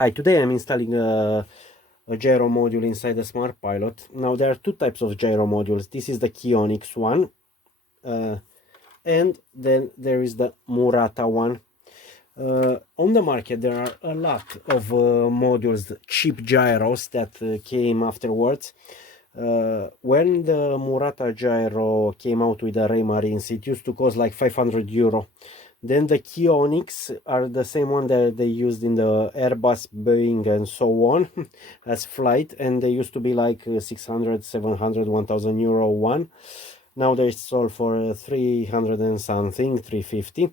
Hi, today I'm installing a gyro module inside the SMARTPILOT. Now there are two types of gyro modules. This is the Kyonix one, and then there is the Murata one. On the market there are a lot of modules, cheap gyros that came afterwards. When the Murata gyro came out with the RAYMARINEs, it used to cost like 500 euro. Then the Kyonix are the same one that they used in the Airbus, Boeing and so on as flight, and they used to be like 600, 700, 1000 euro one. Now they're sold for 300 and something, 350.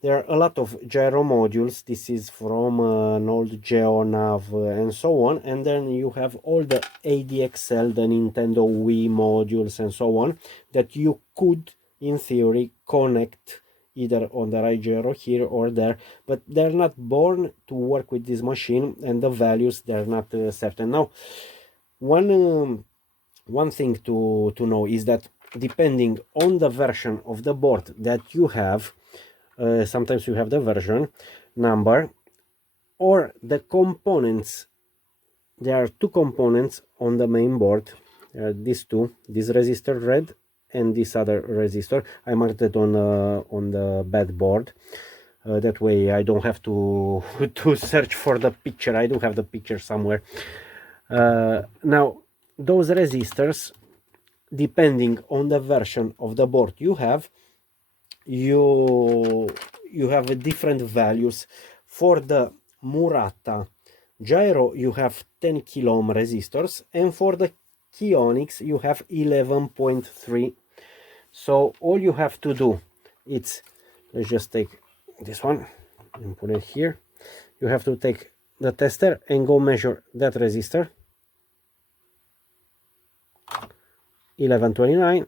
There are a lot of gyro modules. This is from an old GeoNav and so on. And then you have all the ADXL, the Nintendo Wii modules and so on that you could, in theory, connect either on the right gyro here or there, but they're not born to work with this machine, and the values, they're not certain. Now, one thing to know is that depending on the version of the board that you have, sometimes you have the version number or the components. There are two components on the main board. These two, this resistor red and this other resistor. I marked it on the bad board. That way I don't have to to search for the picture. I do have the picture somewhere. Now those resistors, depending on the version of the board you have, you have different values. For the Murata gyro you have 10 kilo ohm resistors, and for the Kyonix you have 11.3. so all you have to do, it's, let's just take this one and put it here. You have to take the tester and go measure that resistor, 1129,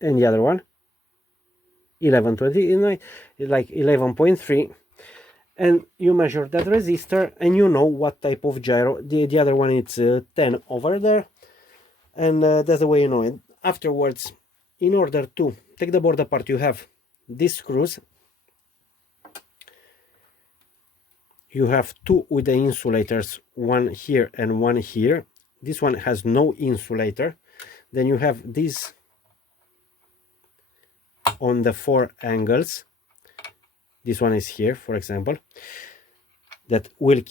and the other one 1129, like 11.3, and you measure that resistor and you know what type of gyro. The other one, it's 10 over there, and that's the way you know it. Afterwards, in order to take the board apart, you have these screws. You have two with the insulators, one here and one here. This one has no insulator. Then you have this on the four angles. This one is here, for example, that will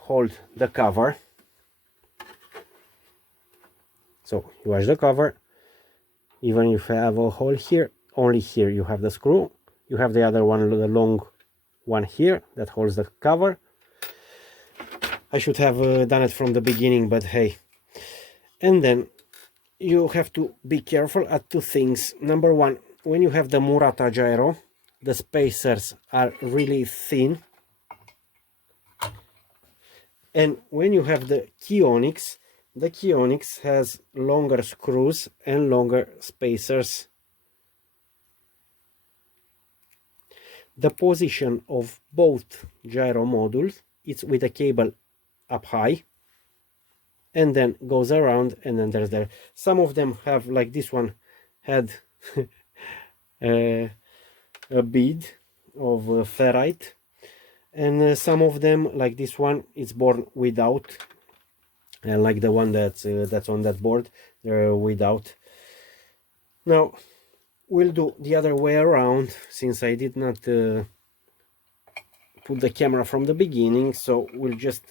hold the cover. So you wash the cover. Even if you have a hole here, only here you have the screw. You have the other one, the long one here, that holds the cover. I should have done it from the beginning, but hey. And then you have to be careful at two things. Number one, when you have the Murata gyro, the spacers are really thin, and when you have the Kyonix has longer screws and longer spacers. The position of both gyro modules, it's with a cable up high and then goes around, and then there's there. Some of them have, like this one had a bead of ferrite, and some of them, like this one, it's born without, and like the one that's on that board, they're without. Now we'll do the other way around, since I did not put the camera from the beginning, so we'll just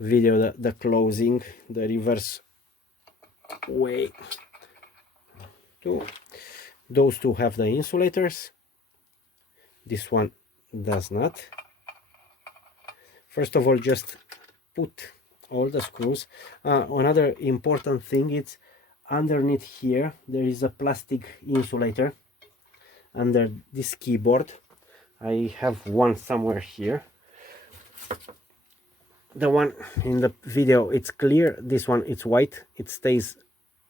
video the closing, the reverse way. Those two have the insulators. This one does not. First of all, just put all the screws. Another important thing is underneath here there is a plastic insulator under this keyboard. I have one somewhere here. The one in the video, it's clear. This one, it's white. It stays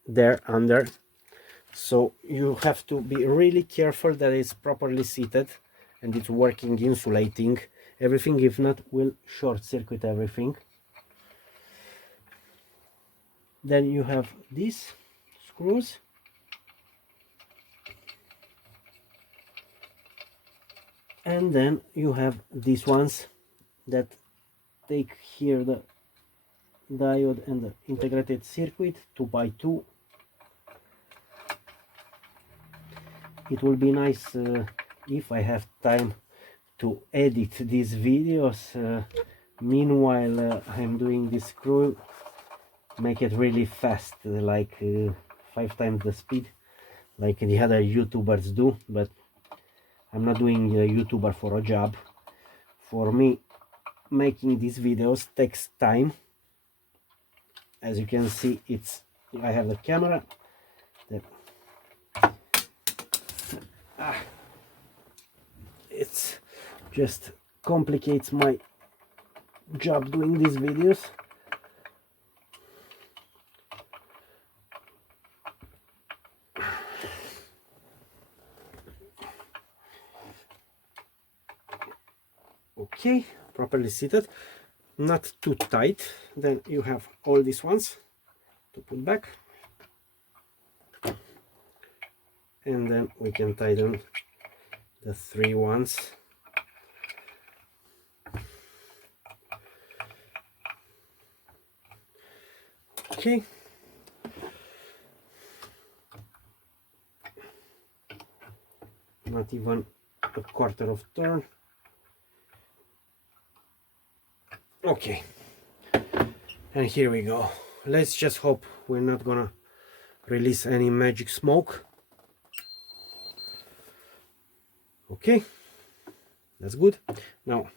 there under. So you have to be really careful that it's properly seated and it's working, insulating everything. If not, will short circuit everything. Then you have these screws. And then you have these ones that take here the diode and the integrated circuit 2x2. It will be nice if I have time to edit these videos. Meanwhile, I'm doing this screw, make it really fast, like 5 times the speed, like the other YouTubers do. But I'm not doing a YouTuber for a job. For me, making these videos takes time. As you can see, I have the camera that it's just complicates my job doing these videos. Okay, properly seated, not too tight. Then you have all these ones to put back, and then we can tighten the 3 ones. Okay, not even a quarter of turn. Okay, and here we go. Let's just hope we're not gonna release any magic smoke. Okay, that's good. Now,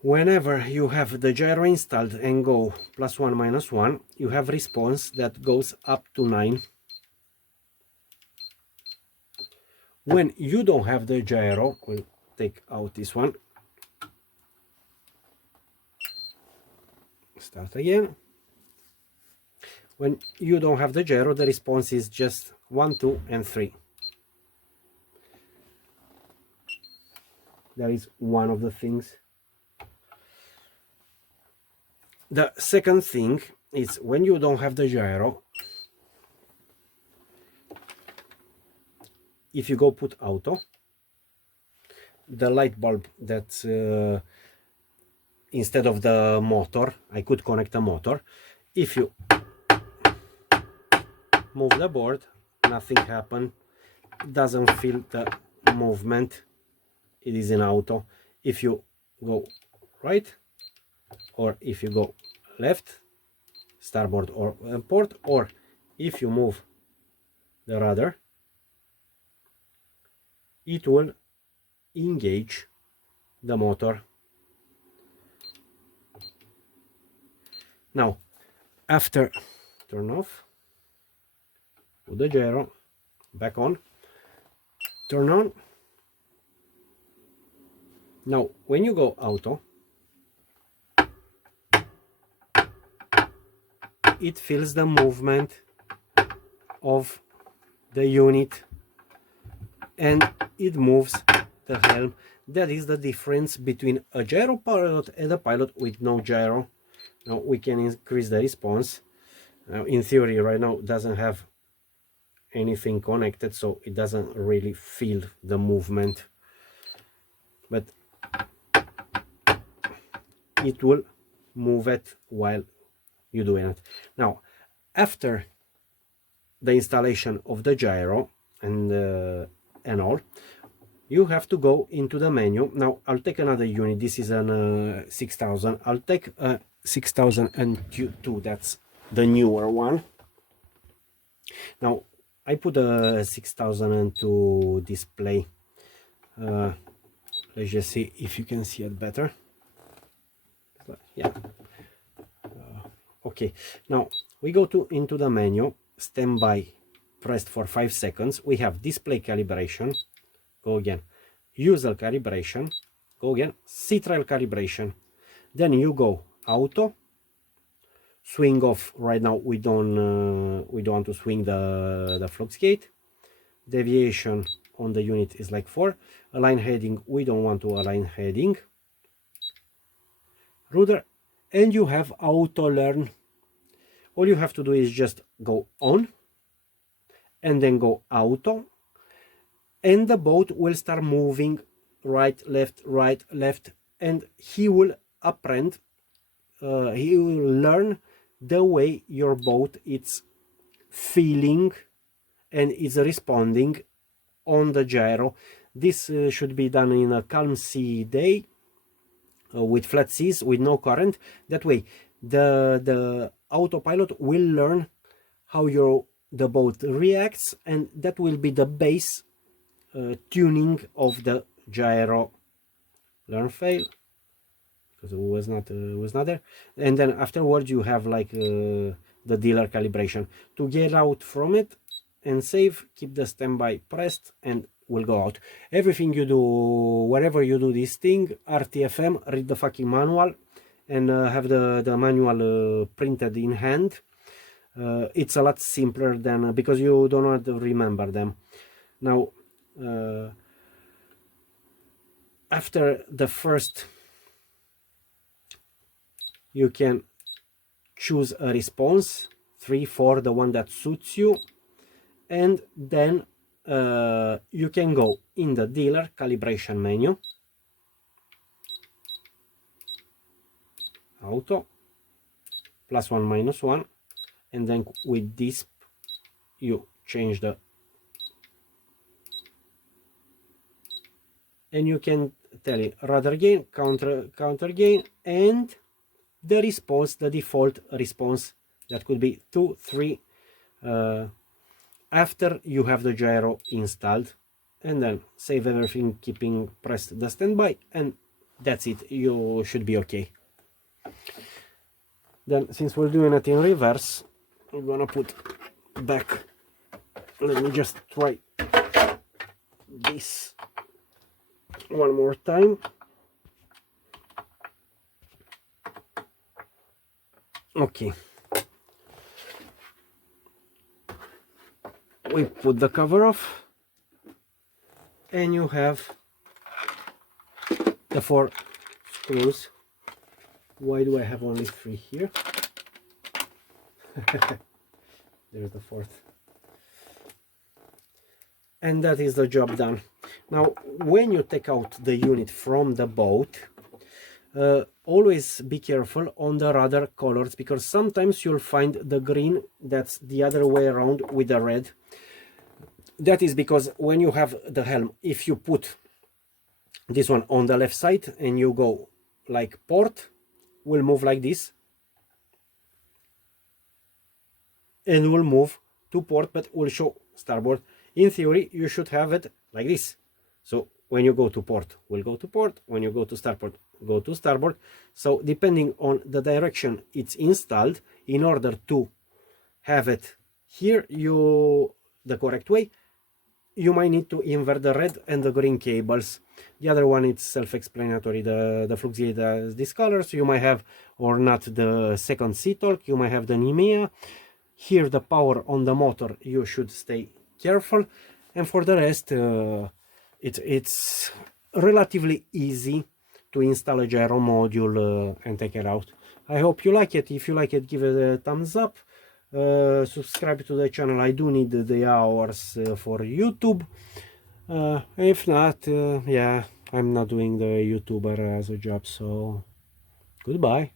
whenever you have the gyro installed and go +1 -1, you have response that goes up to 9. When you don't have the gyro, we'll take out this one. Start again. When you don't have the gyro, the response is just 1, 2, and 3. That is one of the things. The second thing is when you don't have the gyro, if you go put auto, the light bulb that's instead of the motor, I could connect a motor. If you move the board, nothing happened. It doesn't feel the movement. It is in auto. If you go right, or if you go left, starboard or port, or if you move the rudder, it will engage the motor. Now, after turn off, put the gyro back on, turn on. Now, when you go auto, it feels the movement of the unit and it moves the helm. That is the difference between a gyro pilot and a pilot with no gyro. Now we can increase the response. Now, in theory, right now it doesn't have anything connected, so it doesn't really feel the movement, but it will move it while you're doing it. Now, after the installation of the gyro and all, you have to go into the menu. Now I'll take another unit. This is an 6000. I'll take a 6002. That's the newer one. Now I put a 6002 display. Let's just see if you can see it better. Yeah. Okay. Now we go into the menu. Standby pressed for 5 seconds. We have display calibration. Go again. User calibration. Go again. Seat rail calibration. Then you go auto. Swing off. Right now we don't want to swing the flux gate. Deviation on the unit is like 4. Align heading, we don't want to align heading. Rudder, and you have auto learn. All you have to do is just go on and then go auto, and the boat will start moving right, left, and he will apprend, he will learn the way your boat is feeling and is responding on the gyro. This should be done in a calm sea day, with flat seas, with no current. That way the autopilot will learn how the boat reacts, and that will be the base tuning of the gyro. Learn fail, because it was not there. And then afterwards you have like the dealer calibration. To get out from it and save, keep the standby pressed and will go out. Everything you do, wherever you do this thing, RTFM, read the fucking manual and have the manual printed in hand. It's a lot simpler than, because you do not remember them. Now after the first, you can choose a response 3, 4, the one that suits you, and then you can go in the dealer calibration menu, auto, +1, -1, and then with this you change the, and you can tell it rudder gain, counter gain, and the response, the default response, that could be 2, 3, after you have the gyro installed. And then save everything, keeping pressed the standby, and that's it. You should be okay. Then, since we're doing it in reverse, I'm gonna put back, let me just try this one more time. Okay, we put the cover off, and you have the 4 screws. Why do I have only 3 here? There's the 4th. And that is the job done. Now, when you take out the unit from the boat, always be careful on the rudder colors, because sometimes you'll find the green that's the other way around with the red. That is because when you have the helm, if you put this one on the left side and you go like port, will move like this and will move to port, but will show starboard. In theory you should have it like this, so when you go to port, will go to port, when you go to starboard, go to starboard. So depending on the direction it's installed, in order to have it here the correct way, you might need to invert the red and the green cables. The other one, it's self-explanatory. The Fluxgate has these colors. You might have or not the second C-Torque, you might have the Nemea. Here the power on the motor, you should stay careful, and for the rest it's relatively easy to install a gyro module and take it out. I hope you like it. If you like it, give it a thumbs up. Subscribe to the channel. I do need the hours for YouTube. If not, yeah, I'm not doing the YouTuber as a job, so goodbye.